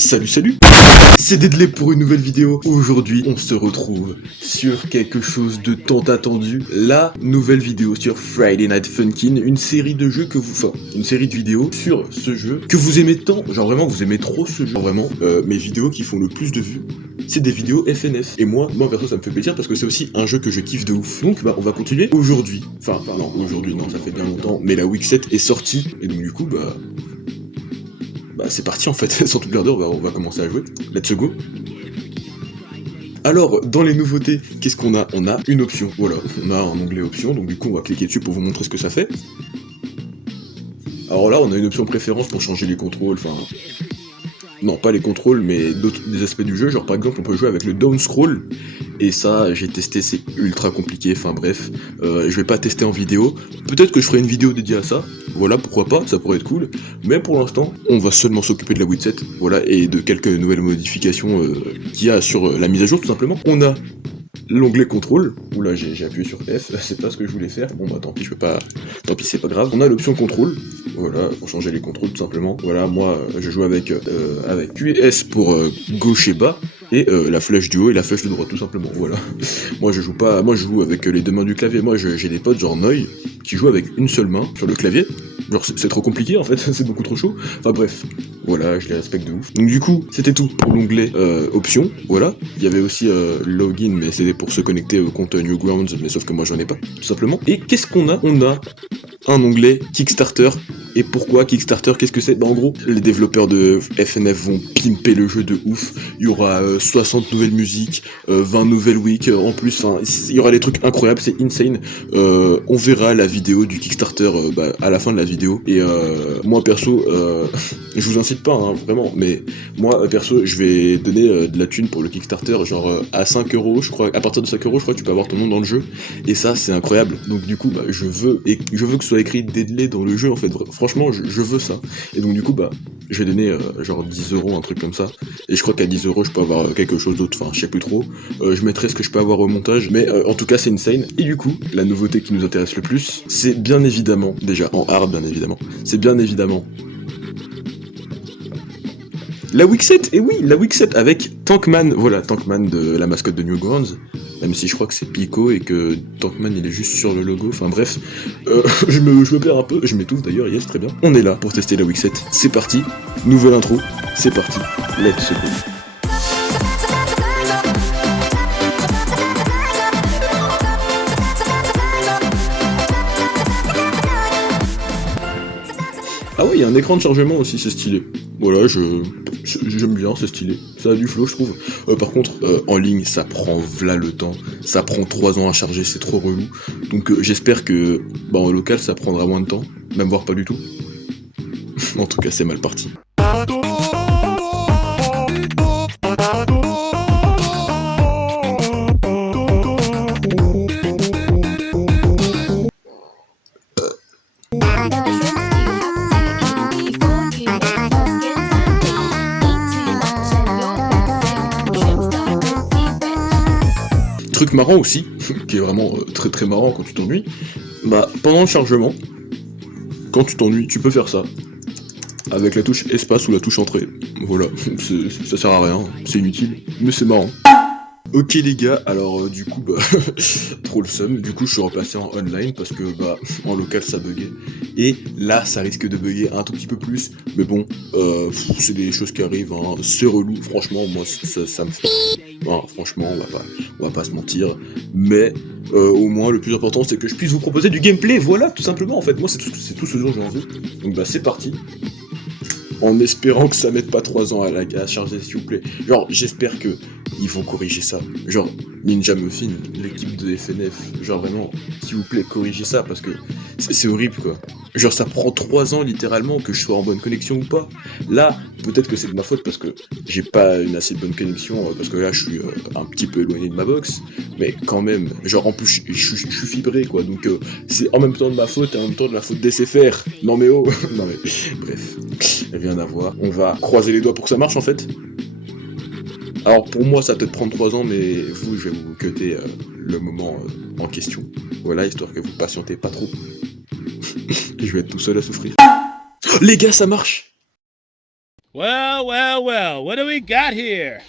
Salut, c'est Deadly pour une nouvelle vidéo. Aujourd'hui, on se retrouve sur quelque chose de tant attendu. La nouvelle vidéo sur Friday Night Funkin', une série de jeux que vous... Enfin, une série de vidéos sur ce jeu que vous aimez tant. Genre vraiment, vous aimez trop ce jeu. Genre vraiment, mes vidéos qui font le plus de vues, c'est des vidéos FNF. Et moi perso, ça me fait plaisir parce que c'est aussi un jeu que je kiffe de ouf. Donc, on va continuer aujourd'hui. Enfin, aujourd'hui, non, ça fait bien longtemps. Mais la Week 7 est sortie. Et donc, du coup, c'est parti en fait, sans toute l'ardeur, on va commencer à jouer. Let's go. Alors, dans les nouveautés, qu'est-ce qu'on a? On a une option, voilà, on a un onglet option, donc du coup on va cliquer dessus pour vous montrer ce que ça fait. Alors là, on a une option préférence pour changer les contrôles, enfin... Non, pas les contrôles, mais des aspects du jeu, genre par exemple on peut jouer avec le down scroll, et ça j'ai testé, c'est ultra compliqué, enfin bref, je vais pas tester en vidéo, peut-être que je ferai une vidéo dédiée à ça, voilà, pourquoi pas, ça pourrait être cool, mais pour l'instant, on va seulement s'occuper de la widget, voilà, et de quelques nouvelles modifications qu'il y a sur la mise à jour tout simplement. On a l'onglet contrôle, oula j'ai appuyé sur F, c'est pas ce que je voulais faire, bon bah tant pis je peux pas, tant pis c'est pas grave. On a l'option contrôle, voilà, pour changer les contrôles tout simplement. Voilà, moi je joue avec QS pour gauche et bas, et la flèche du haut et la flèche de droite tout simplement, voilà. Moi je joue avec les deux mains du clavier, moi j'ai des potes genre Noy, qui jouent avec une seule main sur le clavier, genre c'est trop compliqué en fait, c'est beaucoup trop chaud, enfin bref, voilà, je les respecte de ouf. Donc du coup, c'était tout pour l'onglet options, voilà. Il y avait aussi login, mais c'était pour se connecter au compte Newgrounds, mais sauf que moi j'en ai pas, tout simplement. Et qu'est-ce qu'on a? On a un onglet Kickstarter. Et pourquoi Kickstarter? Qu'est-ce que c'est? Bah en gros, les développeurs de FNF vont pimper le jeu de ouf. Il y aura 60 nouvelles musiques, 20 nouvelles week en plus, enfin, il y aura des trucs incroyables, c'est insane. On verra la vidéo du Kickstarter à la fin de la vidéo. Et moi perso, je vous incite pas, hein, vraiment, mais moi perso, je vais donner de la thune pour le Kickstarter, genre à 5€, je crois, à partir de 5€, je crois que tu peux avoir ton nom dans le jeu. Et ça, c'est incroyable. Donc du coup, je veux que ce soit écrit Deadly dans le jeu en fait. Franchement, je veux ça. Et donc du coup, je vais donner genre 10€, un truc comme ça. Et je crois qu'à 10€, je peux avoir quelque chose d'autre, enfin, je sais plus trop. Je mettrai ce que je peux avoir au montage, mais en tout cas, c'est insane. Et du coup, la nouveauté qui nous intéresse le plus, c'est bien évidemment, déjà en hard bien évidemment, c'est bien évidemment la Week 7, et oui, la Week 7 avec Tankman, voilà, Tankman de la mascotte de Newgrounds, même si je crois que c'est Pico et que Tankman il est juste sur le logo, enfin bref, je me perds un peu, je m'étouffe d'ailleurs, yes, très bien. On est là pour tester la Week 7, c'est parti, nouvelle intro, c'est parti, let's go. Ah oui, il y a un écran de chargement aussi, c'est stylé. Voilà, j'aime bien, c'est stylé. Ça a du flow, je trouve. Par contre, en ligne, ça prend v'là le temps. Ça prend 3 ans à charger, c'est trop relou. Donc j'espère que en local, ça prendra moins de temps. Même voire pas du tout. En tout cas, c'est mal parti. Truc marrant aussi, qui est vraiment très très marrant quand tu t'ennuies, pendant le chargement, quand tu t'ennuies, tu peux faire ça, avec la touche espace ou la touche entrée, voilà, ça sert à rien, c'est inutile, mais c'est marrant. Ok les gars, alors du coup trop le seum, du coup je suis repassé en online parce que en local ça buguait, et là ça risque de bugger un tout petit peu plus, mais bon, c'est des choses qui arrivent, hein. C'est relou, franchement moi ça me fait... Enfin, franchement on va pas se mentir, mais au moins le plus important c'est que je puisse vous proposer du gameplay, voilà tout simplement en fait, moi c'est tout ce dont j'ai envie, donc c'est parti. En espérant que ça mette pas 3 ans à charger s'il vous plaît, genre j'espère que ils vont corriger ça, genre Ninja Muffin, l'équipe de FNF, genre vraiment, s'il vous plaît corrigez ça parce que c'est horrible quoi. Genre ça prend 3 ans littéralement que je sois en bonne connexion ou pas. Là, peut-être que c'est de ma faute parce que j'ai pas une assez bonne connexion, parce que là je suis un petit peu éloigné de ma box, mais quand même, genre en plus je suis fibré quoi, donc c'est en même temps de ma faute et en même temps de la faute d'SFR. Non mais oh, non mais bref, rien à voir. On va croiser les doigts pour que ça marche en fait. Alors pour moi ça va peut-être prendre 3 ans, mais vous je vais vous cutter le moment en question. Voilà, histoire que vous patientez pas trop. Je vais être tout seul à souffrir. Oh, les gars, ça marche! Well, well, well, what do we got here?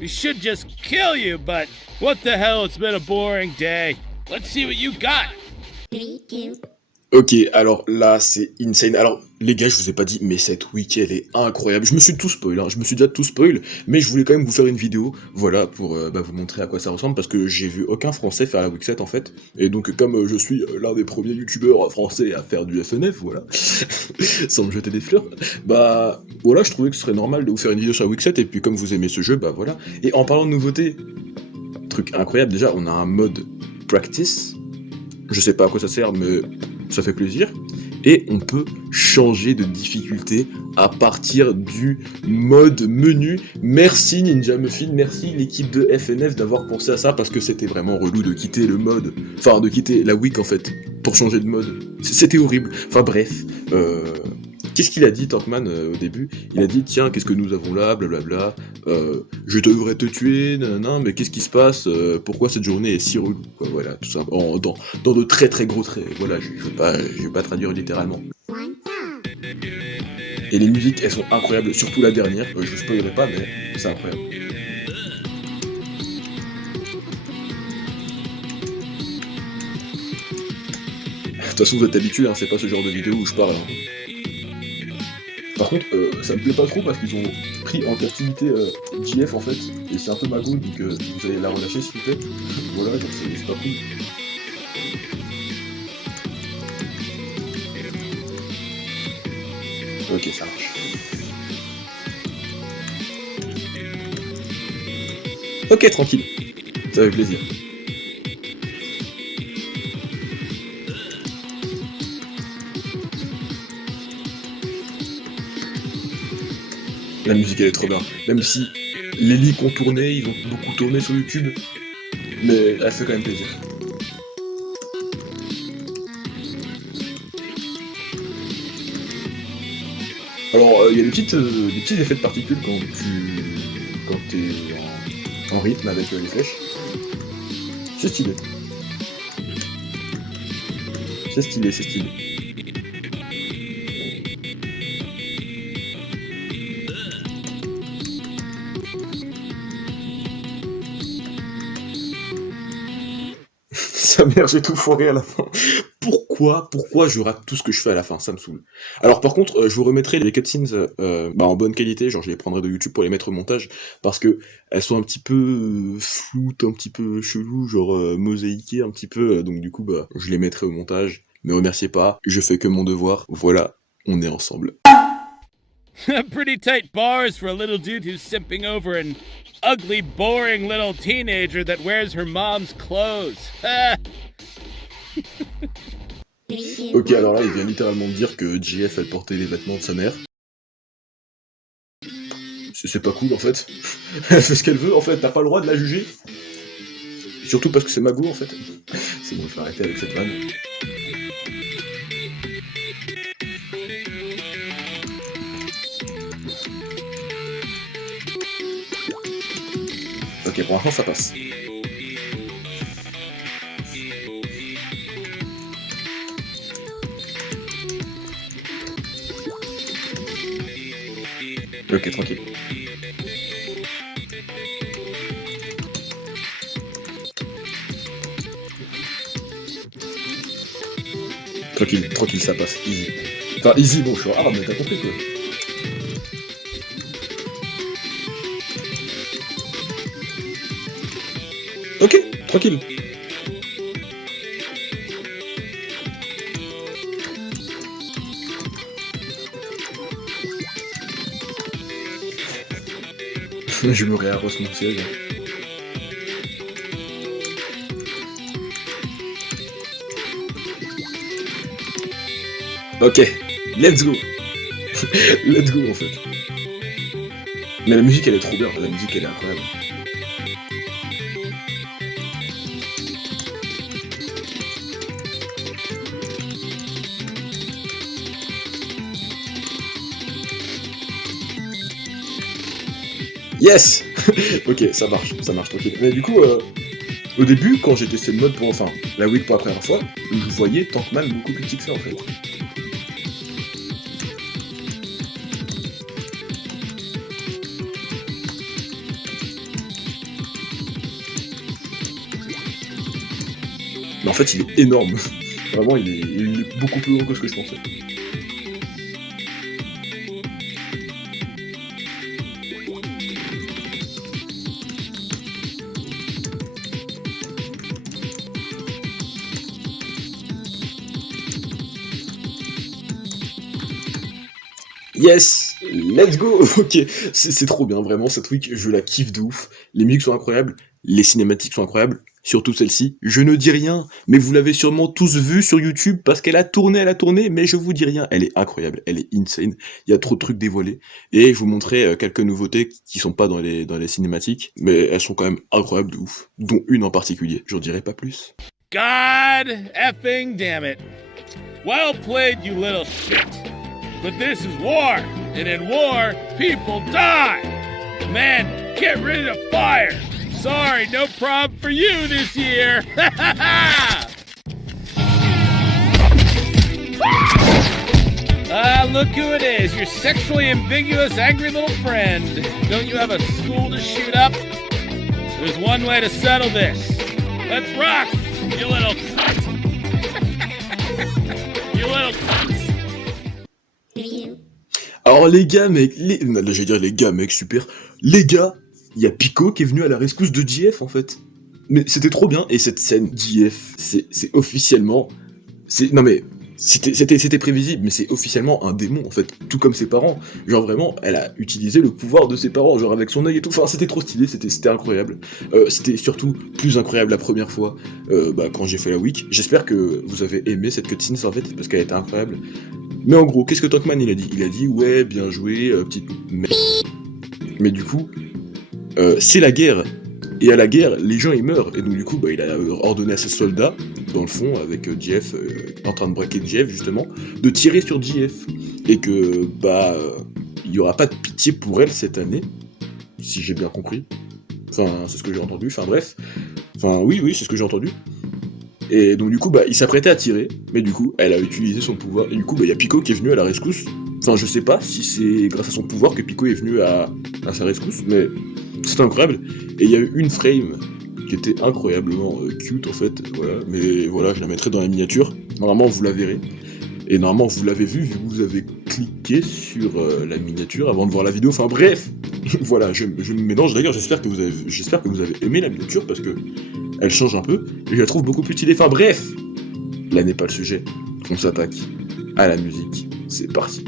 We should just kill you, but what the hell, it's been a boring day. Let's see what you got. Ok, alors là, c'est insane. Alors, les gars, je vous ai pas dit, mais cette wiki, elle est incroyable. Je me suis tout spoil, hein. Je me suis déjà tout spoil, mais je voulais quand même vous faire une vidéo, voilà, pour vous montrer à quoi ça ressemble, parce que j'ai vu aucun français faire la Wixet, en fait. Et donc, comme je suis l'un des premiers youtubeurs français à faire du FNF, voilà, sans me jeter des fleurs, bah, voilà, je trouvais que ce serait normal de vous faire une vidéo sur la Wixet, et puis comme vous aimez ce jeu, bah voilà. Et en parlant de nouveautés, truc incroyable, déjà, on a un mode practice. Je sais pas à quoi ça sert, mais ça fait plaisir. Et on peut changer de difficulté à partir du mode menu. Merci Ninja Muffin, merci l'équipe de FNF d'avoir pensé à ça, parce que c'était vraiment relou de quitter le mode, enfin de quitter la week en fait, pour changer de mode. C'était horrible. Enfin bref, qu'est-ce qu'il a dit Tankman au début? Il a dit tiens, qu'est-ce que nous avons là, blablabla, je devrais te tuer, nanana, mais qu'est-ce qui se passe, pourquoi cette journée est si relou, quoi, voilà, tout ça, dans de très très gros traits, voilà, je vais pas traduire littéralement. Et les musiques, elles sont incroyables, surtout la dernière, je vous spoilerai pas, mais c'est incroyable. De toute façon, vous êtes habitués, hein, c'est pas ce genre de vidéo où je parle, hein. Par contre, ça me plaît pas trop parce qu'ils ont pris en captivité JF en fait, et c'est un peu magou, donc vous allez la relâcher s'il vous plaît. Voilà, genre c'est pas cool. Ok, ça marche. Ok, tranquille. Ça fait plaisir. La musique elle est trop bien. Même si les leaks ont tourné, ils ont beaucoup tourné sur YouTube, mais elle fait quand même plaisir. Alors il y a des petits effets de particules quand t'es en rythme avec les flèches. C'est stylé. C'est stylé, c'est stylé. Sa mère, j'ai tout foiré à la fin. Pourquoi je rate tout ce que je fais à la fin? Ça me saoule. Alors par contre, je vous remettrai les cutscenes en bonne qualité, genre je les prendrai de YouTube pour les mettre au montage, parce que elles sont un petit peu floutes, un petit peu chelou, genre mosaïquées un petit peu, donc du coup bah je les mettrai au montage. Me remerciez pas, je fais que mon devoir. Voilà, on est ensemble. Pretty tight bars for a little dude who's simping over an ugly, boring little teenager that wears her mom's clothes. Ok, alors là, il vient littéralement de dire que JF elle portait les vêtements de sa mère. C'est pas cool en fait. Elle fait ce qu'elle veut en fait, t'as pas le droit de la juger. Surtout parce que c'est Magou en fait. C'est bon, je vais arrêter avec cette vanne. Ok, pour l'instant ça passe. Ok, tranquille. Tranquille, ça passe, easy. Enfin, easy, bon, je suis mais t'as compris quoi. Ok, tranquille. Je me réarrose mon siège. Ok, let's go. Let's go en fait. Mais la musique elle est trop bien, la musique elle est incroyable. Yes. Ok, ça marche tranquille. Mais du coup, au début, quand j'ai testé le mode pour, la week pour la première fois, je voyais Tankman beaucoup plus petit que ça en fait. Mais en fait, il est énorme. Vraiment, il est beaucoup plus gros que ce que je pensais. Yes! Let's go! Ok, c'est trop bien, vraiment, cette week, je la kiffe de ouf. Les musiques sont incroyables, les cinématiques sont incroyables, surtout celle-ci. Je ne dis rien, mais vous l'avez sûrement tous vue sur YouTube parce qu'elle a tourné, mais je vous dis rien. Elle est incroyable, elle est insane, il y a trop de trucs dévoilés. Et je vous montrerai quelques nouveautés qui sont pas dans les cinématiques, mais elles sont quand même incroyables de ouf, dont une en particulier, j'en dirai pas plus. God effing damn it. Well played, you little shit. But this is war, and in war, people die. Man, get rid of fire. Sorry, no problem for you this year. Look who it is, your sexually ambiguous, angry little friend. Don't you have a school to shoot up? There's one way to settle this. Let's rock, you little cunt. You little cunt. Alors les gars, mec, j'allais dire les gars, mec, super. Les gars, il y a Pico qui est venu à la rescousse de JF en fait. Mais c'était trop bien, et cette scène JF, c'est officiellement... Non mais, c'était prévisible, mais c'est officiellement un démon en fait, tout comme ses parents. Genre vraiment, elle a utilisé le pouvoir de ses parents, genre avec son œil et tout, enfin c'était trop stylé, c'était incroyable. C'était surtout plus incroyable la première fois, quand j'ai fait la week. J'espère que vous avez aimé cette cutscene en fait, parce qu'elle était incroyable. Mais en gros, qu'est-ce que Tankman il a dit? Il a dit ouais, bien joué, petite merde. Mais du coup, c'est la guerre. Et à la guerre, les gens ils meurent. Et donc du coup, il a ordonné à ses soldats, dans le fond, avec JF en train de braquer JF justement, de tirer sur JF. Et que il y aura pas de pitié pour elle cette année, si j'ai bien compris. Enfin, c'est ce que j'ai entendu. Enfin bref. Enfin oui, c'est ce que j'ai entendu. Et donc du coup, il s'apprêtait à tirer, mais du coup, elle a utilisé son pouvoir, et du coup, il y a Pico qui est venu à la rescousse. Enfin, je sais pas si c'est grâce à son pouvoir que Pico est venu à sa rescousse, mais c'était incroyable. Et il y a eu une frame qui était incroyablement cute, en fait, voilà. Mais voilà, je la mettrai dans la miniature. Normalement, vous la verrez. Et normalement, vous l'avez vu que vous avez cliqué sur la miniature avant de voir la vidéo. Enfin bref, voilà, je me mélange. D'ailleurs, j'espère que vous avez aimé la miniature, parce que elle change un peu, et je la trouve beaucoup plus stylée. Enfin bref, là n'est pas le sujet. On s'attaque à la musique. C'est parti.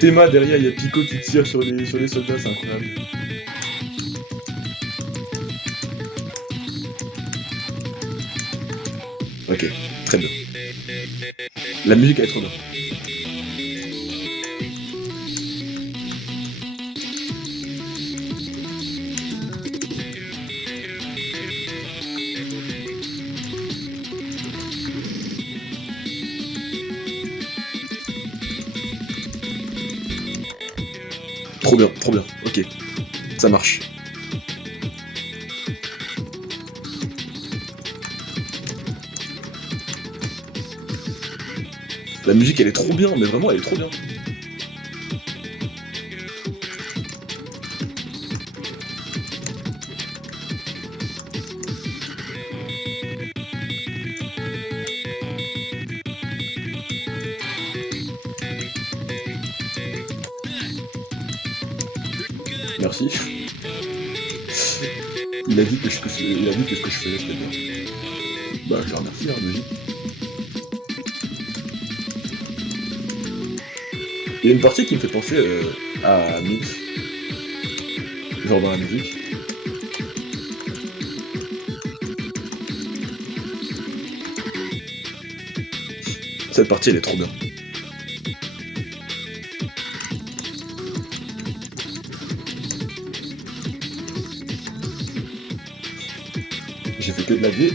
Théma derrière, il y a Pico qui tire sur les soldats, c'est incroyable. Ok, très bien. La musique elle est trop bien. Trop bien, ok. Ça marche. La musique elle est trop bien, mais vraiment elle est trop bien. Merci. Il a dit que ce que je faisais c'était bien. Je le remercie, logique. Il y a une partie qui me fait penser à Mix. Genre dans la musique. Cette partie elle est trop bien. J'ai fait que de la vie.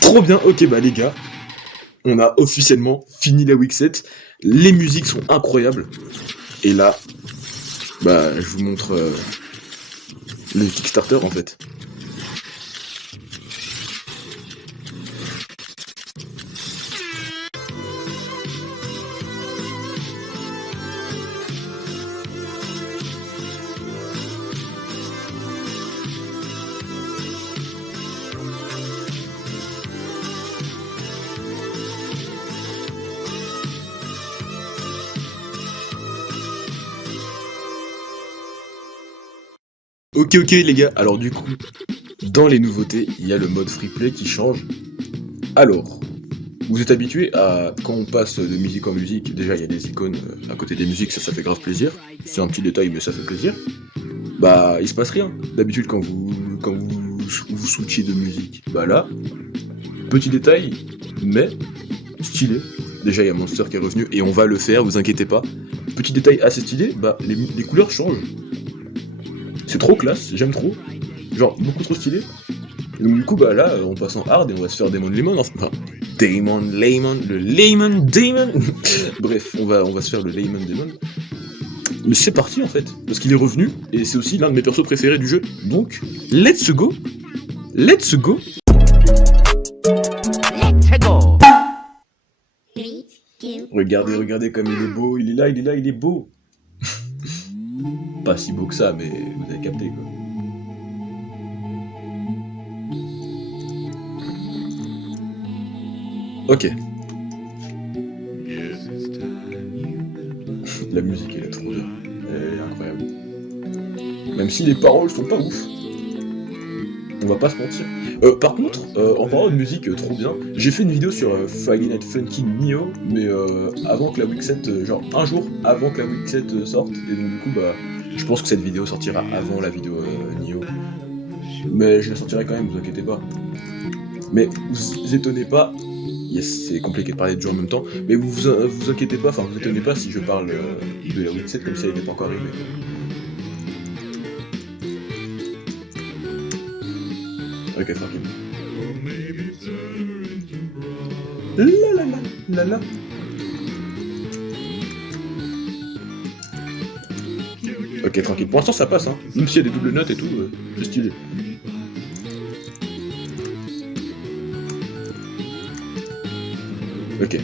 Trop bien, ok les gars, on a officiellement fini la week 7, les musiques sont incroyables, et là, Bah, je vous montre le Kickstarter en fait. Ok les gars, alors du coup, dans les nouveautés, il y a le mode freeplay qui change. Alors, vous êtes habitué à, quand on passe de musique en musique, déjà il y a des icônes à côté des musiques, ça fait grave plaisir. C'est un petit détail mais ça fait plaisir. Bah, il se passe rien. D'habitude quand vous switchez de musique, bah là, petit détail, mais stylé. Déjà il y a Monster qui est revenu et on va le faire, vous inquiétez pas. Petit détail assez stylé, bah les couleurs changent. C'est trop classe, j'aime trop. Genre, beaucoup trop stylé. Et donc du coup, bah là, on passe en hard et on va se faire Demon Lemon. Enfin, le Lemon Demon. Bref, on va se faire le Lemon Demon. Mais c'est parti en fait, parce qu'il est revenu, et c'est aussi l'un de mes persos préférés du jeu. Donc, let's go. Let's go. Regardez comme il est beau, il est beau. Pas si beau que ça, mais vous avez capté quoi. Ok. La musique elle est trop bien, elle est incroyable. Même si les paroles sont pas ouf. On va pas se mentir. Par contre, en parlant de musique trop bien, j'ai fait une vidéo sur Friday Night Funky Neo, mais avant que la Week 7, genre un jour avant que la Week 7 sorte, et donc du coup bah je pense que cette vidéo sortira avant la vidéo Nioh. Mais je la sortirai quand même, vous inquiétez pas. Mais vous étonnez pas, yes, c'est compliqué de parler de jeu en même temps, mais vous inquiétez pas, enfin vous étonnez pas si je parle de la Week 7 comme ça il n'est pas encore arrivé. Ok, tranquille. La. Ok, tranquille. Pour l'instant, ça passe, hein. Même s'il y a des doubles notes et tout, c'est stylé. Ok.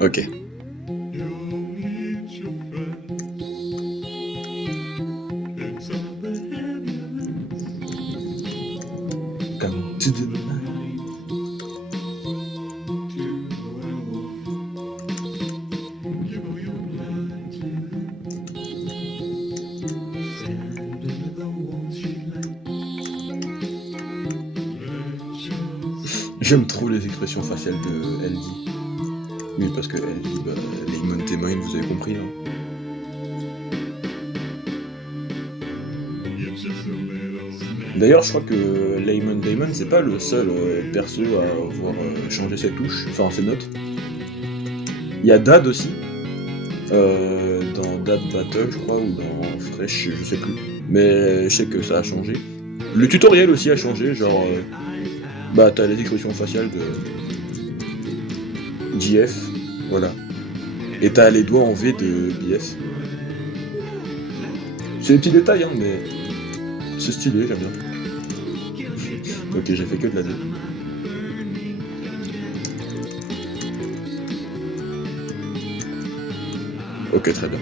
Ok. Come to the night. J'aime trop les expressions faciales de LD. Oui, parce que LD, bah, Lemon Demon, vous avez compris, hein. D'ailleurs, je crois que Lemon Demon, c'est pas le seul perso à avoir changé ses touches, enfin ses notes. Il y a Dad aussi, dans Dad Battle, je crois, ou dans Fresh, je sais plus. Mais je sais que ça a changé. Le tutoriel aussi a changé, genre... bah, t'as les expressions faciales de JF, voilà. Et t'as les doigts en V de BF. C'est des petits détails, hein, mais c'est stylé, j'aime bien. Ok, j'ai fait que de la 2. Ok, très bien.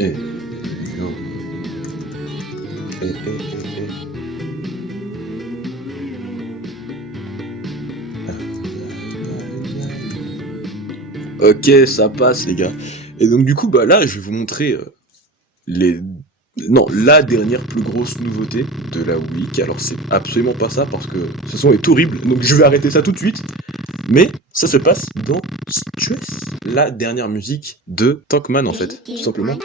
Et... non. Et... Ok, ça passe les gars. Et donc du coup, bah là, je vais vous montrer la dernière plus grosse nouveauté de la week. Alors c'est absolument pas ça parce que ce son est horrible, donc je vais arrêter ça tout de suite. Mais ça se passe dans Stress, la dernière musique de Tankman en fait, tout simplement.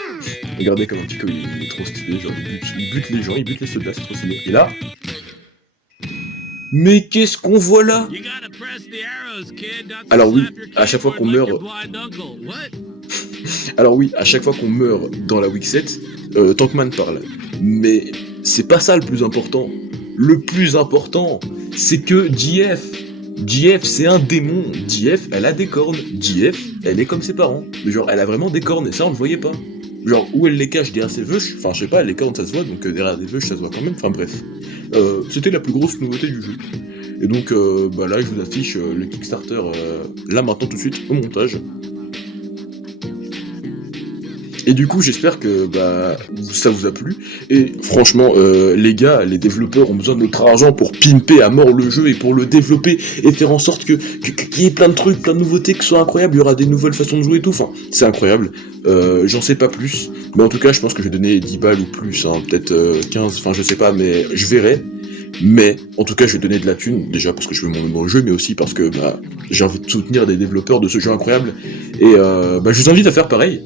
Regardez comme un petit peu il est trop stylé, genre il bute les gens, il bute les soldats, c'est trop stylé. Et là... mais qu'est-ce qu'on voit là? Alors oui, à chaque fois qu'on meurt... Alors oui, à chaque fois qu'on meurt dans la Week 7, Tankman parle. Mais c'est pas ça le plus important. le plus important, c'est que JF c'est un démon. JF elle a des cornes. JF elle est comme ses parents. Mais genre elle a vraiment des cornes et ça on le voyait pas. Genre où elle les cache derrière ses veuches, enfin je sais pas, les cornes ça se voit donc derrière des veuches ça se voit quand même, enfin bref. C'était la plus grosse nouveauté du jeu. Et donc bah là je vous affiche le Kickstarter là maintenant tout de suite au montage. Et du coup, j'espère que bah, ça vous a plu. Et franchement, les gars, les développeurs ont besoin de notre argent pour pimper à mort le jeu et pour le développer et faire en sorte qu'il y ait plein de trucs, plein de nouveautés qui soient incroyables. Il y aura des nouvelles façons de jouer et tout. Enfin, c'est incroyable. J'en sais pas plus. Mais en tout cas, je pense que je vais donner 10 balles ou plus. Hein, peut-être 15, enfin, je sais pas, mais je verrai. Mais en tout cas, je vais donner de la thune, déjà parce que je veux mon nom au jeu, mais aussi parce que bah, j'ai envie de soutenir des développeurs de ce jeu incroyable. Et bah, je vous invite à faire pareil.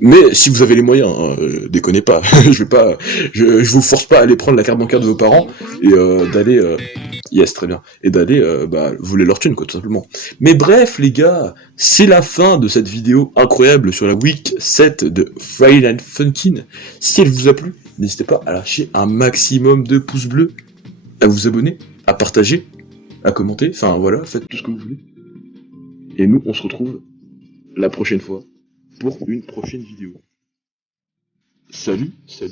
Mais si vous avez les moyens, hein, déconnez pas, je vous force pas à aller prendre la carte bancaire de vos parents et d'aller, yes très bien, et d'aller, bah, voler leur thune quoi tout simplement. Mais bref les gars, c'est la fin de cette vidéo incroyable sur la week 7 de Friday Night Funkin'. Si elle vous a plu, n'hésitez pas à lâcher un maximum de pouces bleus, à vous abonner, à partager, à commenter, enfin voilà, faites tout ce que vous voulez. Et nous on se retrouve la prochaine fois pour une prochaine vidéo. Salut, salut.